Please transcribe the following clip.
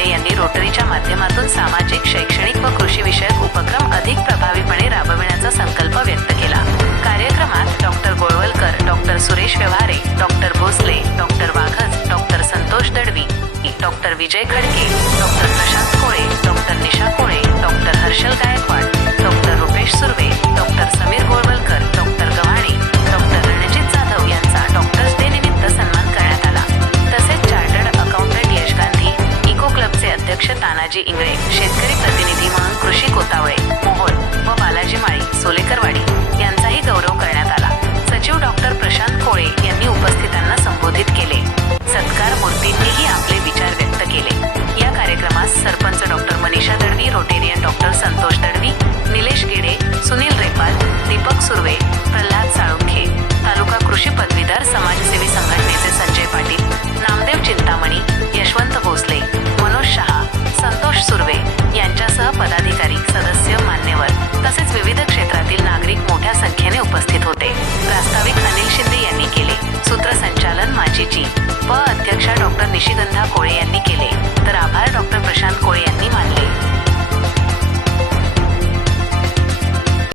शिंदे यांनी रोटरीच्या माध्यमातून सामाजिक, शैक्षणिक व कृषी विषयक उपक्रम अधिक प्रभावीपणे राबविण्याचा संकल्प व्यक्त केला। कार्यक्रमात doctor Golwalkar, doctor Suresh Vyavahare, doctor Bhosale, doctor Waghaj, doctor Santosh Dalvi, doctor Vijay Khadke, doctor Prashant Kole, doctor Nisha Kole, doctor Harshal Gaikwad, doctor Rupesh Surve, doctor Sameer Golwalkar, doctor Gavhane, doctor Ranjit Jadhav यांचा डॉक्टर्स डे निमित्त सन्मान करण्यात आला। तसेच chartered accountant Yash Gandhi, eco क्लबचे अध्यक्ष तानाजी इंगळे, शेतकरी प्रतिनिधी म्हणून कृषी कोतावळे, मोहोळ व बालाजी माळी, सोलेकरवाडी यांचाही गौरव करण्यात आला। सचिव डॉक्टर प्रशांत कोळे यांनी उपस्थितांना संबोधित केले। सत्कार मूर्तींनीही आपले विचार व्यक्त केले। या कार्यक्रमास sarpanch doctor Manisha Dalvi, Rotarian doctor Santosh Dalvi, Nilesh Gide, Sunil Repal, Deepak Surve, Pralhad Salunkhe, taluka कृषी पदवीधर समाजसेवी संघटनेचे संजय पाटील, नामदेव चिंतामणी, यशवंत भोसले, मनोज शहा, संतोष सुर्वे यांच्यासह पदाधिकारी, सदस्य, मान्यवर तसेच विविध क्षेत्रातील नागरिक मोठ्या संख्येने उपस्थित होते। प्रास्ताविक अनिल शिंदे यांनी केले। सूत्रसंचालन माजीची व अध्यक्षा डॉक्टर निशिगंधा कोळे यांनी केले, तर आभार डॉक्टर प्रशांत कोळे